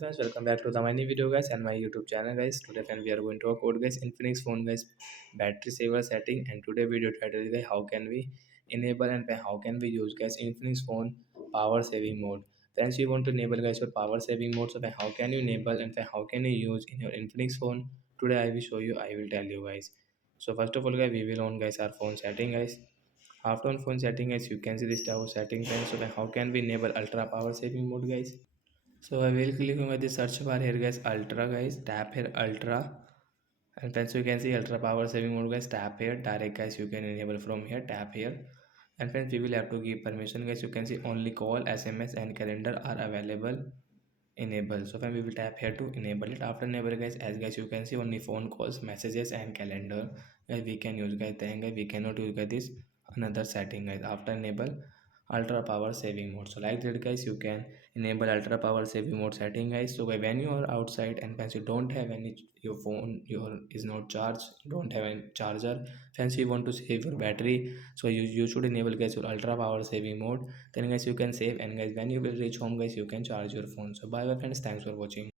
Guys, welcome back to the my new video guys and my YouTube channel guys. Today friend we are going to talk about guys Infinix phone guys battery saver setting, and today video title is guys how can we enable and how can we use guys Infinix phone power saving mode. Friends, you want to enable guys your power saving mode, so how can you enable and how can you use in your Infinix phone? Today I will show you, I will tell you guys. So first of all guys, we will on guys our phone setting guys. After on phone setting guys, you can see this tower setting friends. So how can we enable ultra power saving mode guys? So I will click on the search bar here guys, ultra guys, tap here ultra, and friends you can see ultra power saving mode guys, tap here, direct guys you can enable from here, tap here, and friends we will have to give permission guys. You can see only call, SMS and calendar are available, enable. So when we will tap here to enable it. After enable guys, as guys you can see only phone calls, messages and calendar guys we can use guys. Then guys we cannot use guys this another setting guys. After enable ultra power saving mode, so like that guys you can enable ultra power saving mode setting guys. So when you are outside and once you don't have any, your phone your is not charged, don't have any charger, fancy you want to save your battery, so you should enable guys your ultra power saving mode. Then guys you can save, and guys when you will reach home guys you can charge your phone. So bye bye friends, thanks for watching.